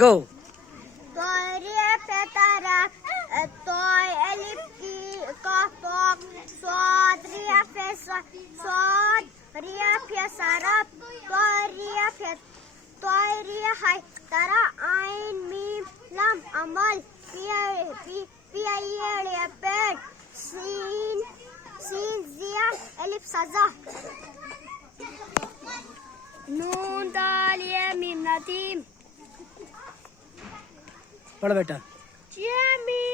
गो। तोरिया पे तारा तोय एलिफ की कॉक स्वाद रिया पे स्वाद रिया पे सारा तोरिया है तारा आइन मीम लम अमल पिया पेट सीन जिया एलिफ सजा नून दालिया मीम नदीम पढ़ बेटा। Jimmy!